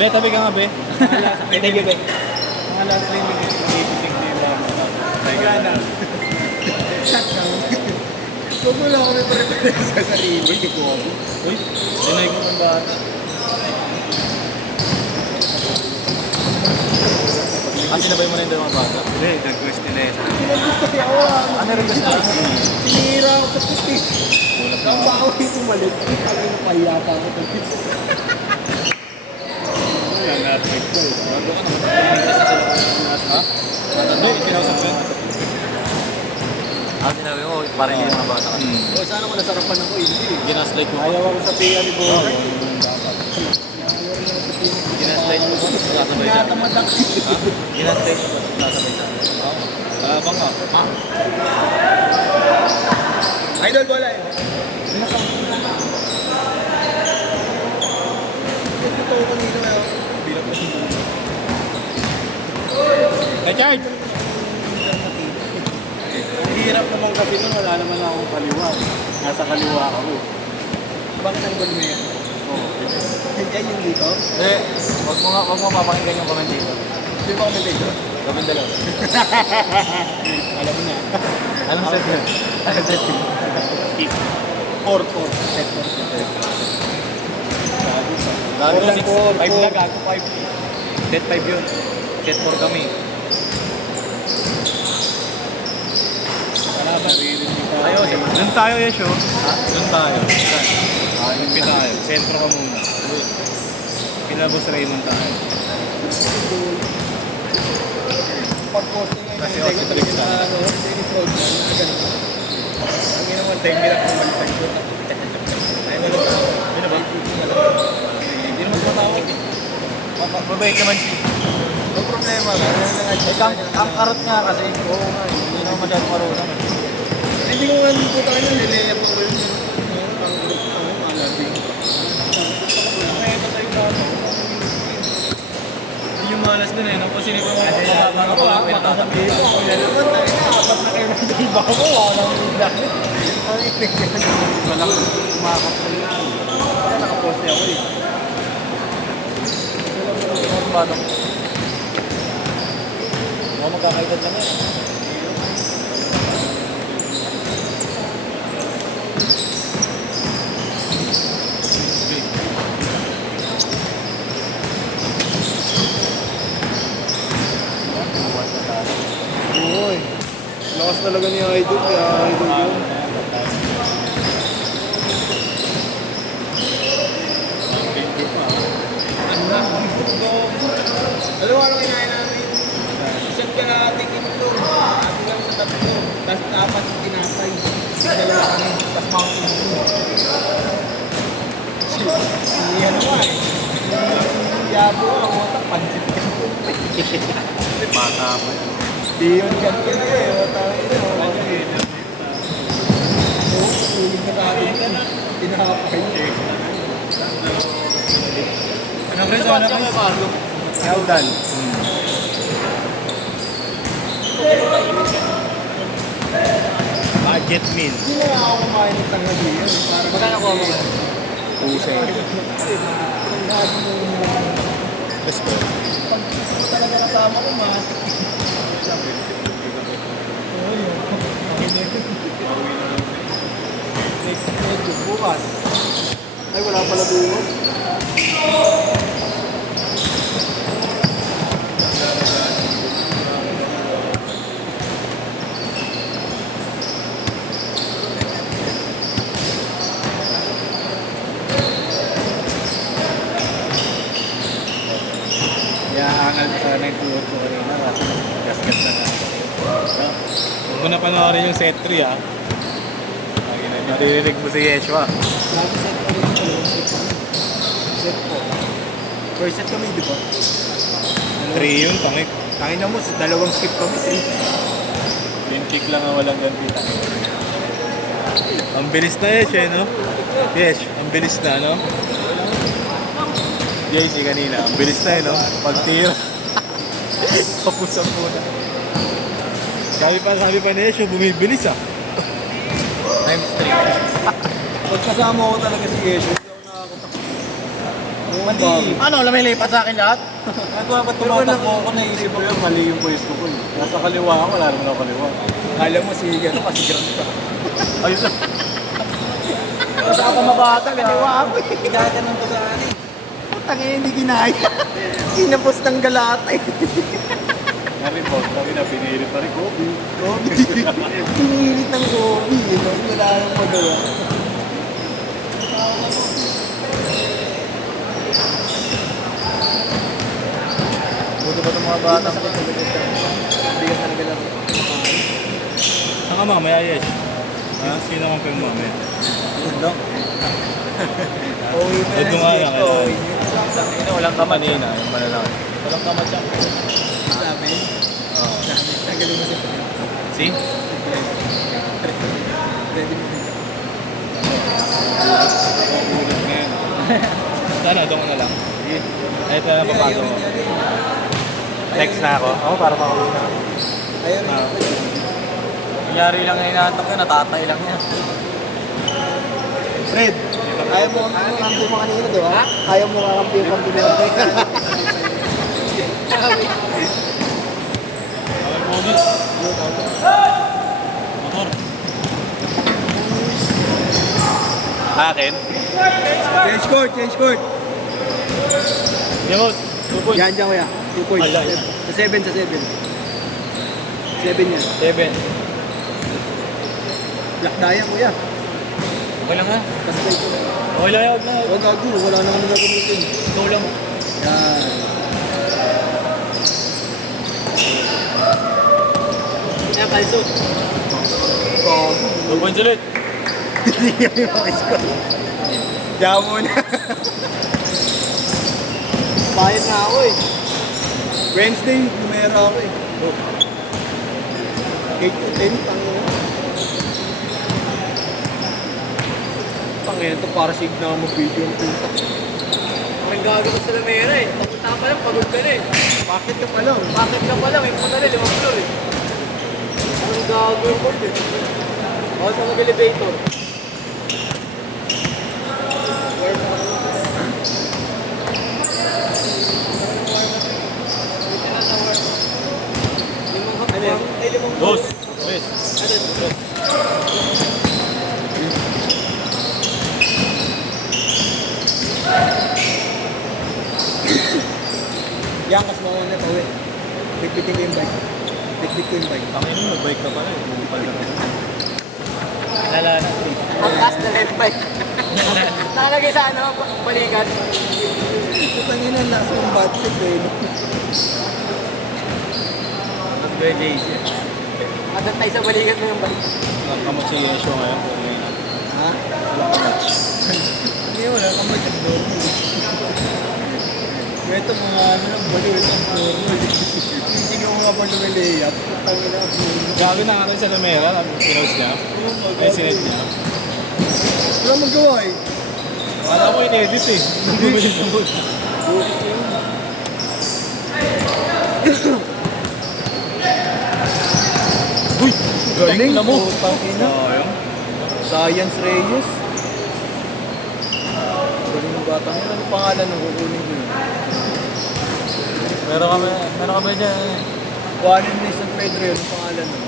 Be, tabi ka nga, be. Thank you, be. Mga last lane na gising na yung Wala na. Shut down. Huwag mo lang ako may pare-pare sa sarili. Hindi ko ako. Uy, dinay ko ng bata. Sinabay mo na yung dalawang bata? Hindi, nag-quest nila yun. Sinabot kasi ako. Ano rin gusto? Sinira ako sa puti. Ang baon yung umalit. Kaya napahiya pa ako. Wala natin ko. Bago ka naman. Ha? Hindi, kinausap ko yun. Sinabi ko, parang hindi mga bata kasi. O, sana ko nasarapan ako. Hindi. Ginaslide ko. Ayaw ako sa piya ni Bogart. Ginaslide mo ba? Sasabay siya. Tinatamad ako. Ginaslide mo ba? Sasabay siya. Bang ka. Ha? Idol, bola eh. Ito ko kanina na. Bilang ko siya. Richard! Hirap naman kasi nun, wala naman akong kaliwa. Nasa kaliwa ako. Bakit ang gol mo yan? Oo. Yan yung dito? Eh, wag mo papakinggan yung comment dito. Hindi mo kami dito? Gawin dalawa. Alam mo na. Anong set yun? Anong set yun? 4-4. Set 4. Gago, Walang 6. four, 5 four. na, gago 5. Set 5 yun. Set 4 kami. Ayaw, Doon tayo, Yesho. Ha? Doon tayo. Lumpi tayo. Sentro ka muna. Pinabos Raymond tayo. Pag-posting ngayon. Kasi Hindi ko ako talaga sa na ano. Dennis Rodman. Na ganun. Ang ina mo, time lang kung balitan ko. Ay, wala ka. Ano ba? Hindi naman matawag eh. mabait naman siya. No problema. Ang karot nga kasi. Oo nga, hindi naman masyadong marunong. Hindi ko nga po tayo nang lilayap ko yun. Yung malas dun eh. No? Kasi hindi ko mapapababa Ako ko. matasabihin ko. Yan naman tayo na. Apat na kayo ng iba ko. Wala nang bigla. Ang itig yan. Walang kumakap sa yan. Kaya nakaposte ako eh. Ang batang. Mga magkakaitad lang yan. Oo eh. Lakas talaga ni Idol. Kaya Idol yun. Alam mo anong kinain namin? Isang kalahating itlog. Atin lang sa tatlo. Tapos dapat tinapay. Dalawa kami. Tapos mountain dew. Si ano nga eh. Si Yabo ang otak. Pansit ka. Bata mo. Di yun ganito na eh. Otak yun. Oo, sulit na natin. Tinapay. Ano ba yun? Ano ba yun? Eldan. Budget meal. Hindi na ako kumain ng tanghali yun. Magkano ko mo? Pusay. Lagi mo Let's go. pag talaga kasama ko, matik. Oo yun. Next medyo bukas. Ay, wala pala bukas. Iaangal ko sana yung tuhod ko kanina kasi gasgas na nga. Huwag mo na panoorin yung set 3 ah. Naririnig mo si Yeshua. Lagi set pa rin ito. Set po. First set kami, di ba? 3 yun, pangit. Tangin na mo, dalawang skip kami, 3. Lintik lang ang walang ganti. Ang bilis na Yesh eh, no? Yesh, ang bilis na, no? JC kanina, ang bilis na eh, no? Pagtira. Kapusang muna. Sabi pa ni Yesh, bumibilis ah. Times 3. Pag kasama ko talaga si Yesho, hindi ako nakakatakot. Mali. Ano, lumilipat sa akin lahat? Nagawa ba't tumatakbo ako, naisip ko yun, mali yung pwesto ko. Nasa kaliwa ako, wala naman ako kaliwa. Kala mo si Gano kasi Grant ka. Ayun lang. Kasi ako mabata, kaliwa ako. Gaganon ko sa akin. Putang ina, hindi ginaya. Kinapos ng galata eh. Ngayon po, kami na pinili pa rin, Kobe. Pinilit ng gobi. Wala nang magawa. Buto ba itong mga bata? Bigat talaga lang. Saan ka mamaya, Yes? Ha? Sino kang pang mamaya? No? Ito nga lang, kailangan. Ino, walang kamat kanina, yung malalaki. Walang kamat siya. Sabi? Oo. Tagalo mo siya. See? Ready mo siya. Ulit nga yan. Sana, doon ko na lang. Ay, ito na papasok ko. Text na ako. Oo, para makauwi na. Ayun. Nangyari lang na inaantok yun, natatay lang yan. Fred, ayaw mo ang kampi mo kanina, di ba? Ayaw mo ang kampi mo kanina. Awal Pogi. Motor. Akin? Change court, change court. Yamot. 2 points. Yan, kuya. 2 points. Ala. Sa 7, sa 7. 7 yan. 7. Black Daya, kuya. Okay lang ha? Kasi kayo. Okay lang, huwag na. Huwag gago, wala na kami gagamitin. Ikaw lang. Yan. Yan, kalso. Gago. 2 points ulit. Hindi kami makiscore. Diyan mo na. Bayad na ako eh. Wednesday, numero ako eh. 8 to 10, tango. Pangina to, para signal mo video ang puta. Ang gagawin ko sa lamera eh. Papunta ka pa lang, pagod ka na eh. Bakit ka pa lang? Bakit ka pa lang eh? Punta na, 5 floor eh. Ang gagawin ko eh. O, sa mag-elevator. Ano yun? Dos. Tres. Yan, kas mo na tawid. Bigbitin ko yung bike. Bigbitin ko yung bike. Tangin mo, bike ka pala eh. Bumupal ka pala. Lala na. Ang taas na left bike. Nakalagay sa ano, balikat. Putangin na, last ng bad trip eh. Adat tayo sa balikat mo yung bike. Ang kamot si Yesho ngayon. Ha? Hindi, wala kang budget doon. Ito mga ano lang, baliw itong normal. Sige mo nga ba naman layup? Putangin na, Gago na natin sa Lamera. Pinost niya. Ay, sinet niya. wala magawa eh. Wala ko in-edit eh. Bumili sa mood. Uy! Galing na mo. Putangina. Science Reyes. Galing ng batang yun. Ano pangalan ng kukunin ko yun? Meron kami dyan. Juanin ni San Pedro yun. Ano pangalan nun?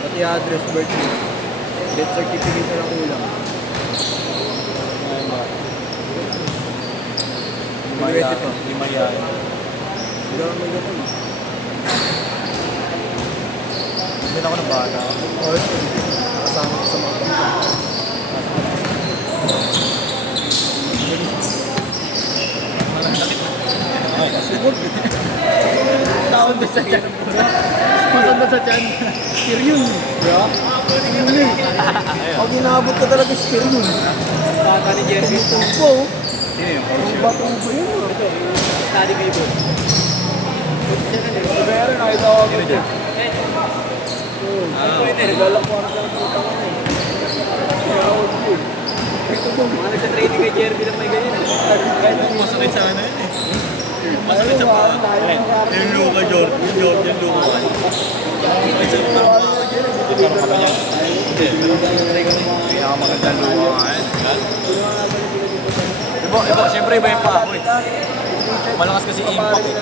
Pati address, birthday. Death certificate na lang kulang. Ayun ba? Pwede pa. Lima yan. Hindi naman may gato. Hindi na ako ng bata. Or, kasama ko sa mga pangkat. Sugot. Tawag ba sa dyan? Masad ba sa dyan? Steer yun. Bro? Hindi. Pag inaabot ka talaga steer yun. Bata ni Jeremy. Tumpo. Sino yung Ang bato mo ba yun? Study paper. Pero nakita ko dyan. Naglalakwan ka ng putang ano eh. Mga nagsa-training kay Jeremy lang may ganyan eh. masakit sa ano yun eh. Masakit sa paa. Yung Luka Jordan. Yung Jordan Luka. Masakit sa paa. Parang ka ba niya? Hindi. Pinakamagandang Luka nga yan. Iba, siyempre iba yung pako eh. Malakas kasi impact eh.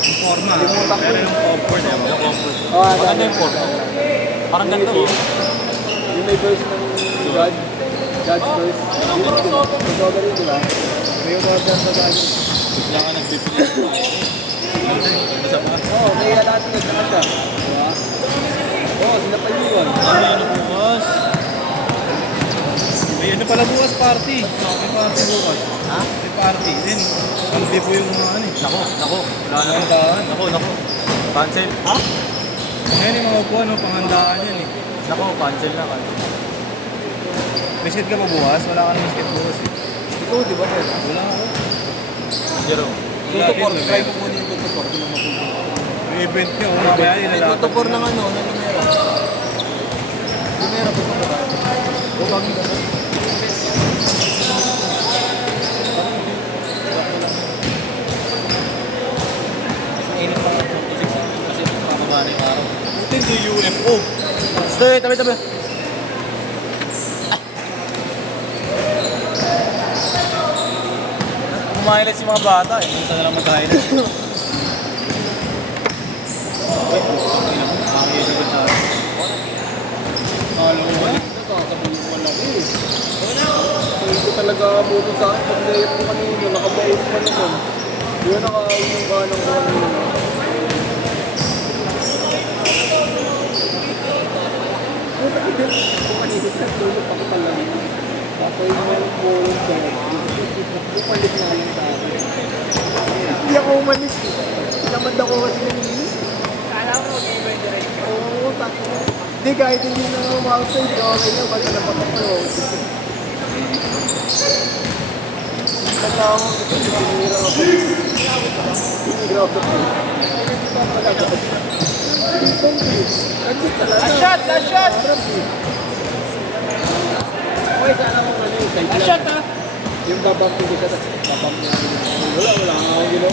Yung forma. Pero yung comfort eh. Yung comfort. Oh, Maganda yung form. Parang ganito oh. Yung may verse ng God. God's verse. Ito ba rin, di ba? May order sa God. Bigla ka nagbibilis. Oo, may lahat ng nagkakata. Di ba? Oo, sila pa yun. Ano yun bukas? May ano pala bukas party. May party bukas. Ha? May party. Then, ang po yung mga ano eh. Nako. Wala na. Panghandaan. Nako. Cancel. Ha? Ngayon yung mga upuan, no, panghandaan yan eh. Nako, cancel na. May skate ka pa bukas? Wala ka naman skate bukas eh. Ikaw, di ba? Wala ako. Zero. Tutupor, try mo muna yung tutupor. Di mo matutunan. May event nyo, mamaya May ilalakad. tutupor ng ano, ng numero. Numero, tutupor. O, bagay ka. Init pa nga. Kasi pababa na yung araw. Buti hindi UFO. Tabi. Kumahighlights yung mga bata eh. Minsan na lang mag-highlights. Nakakaisagot na. Kala ko ba? Nakakabuhin mo lang eh. Hindi ko talaga buto sa akin. Pag layap ko kanina, nakabayot pa naman. Di ba nakaulang ka ng kanina? Kung kanina ka, tulog ako talaga. Tapos yung bulong ko, bupalik nga lang sa akin. Hindi ako umanis eh. Namad ako kasi naninis. Kala ko mag-iba yung direct. Oo, tako. Hindi, kahit hindi na ako outside, okay na, basta napapapalo. Basta ako, tinira ako. Tinira ako. Last shot! Okay, sana mo ano yung side Last lang. shot ha! Yung babang ko sa babang wala nga ako ginawa.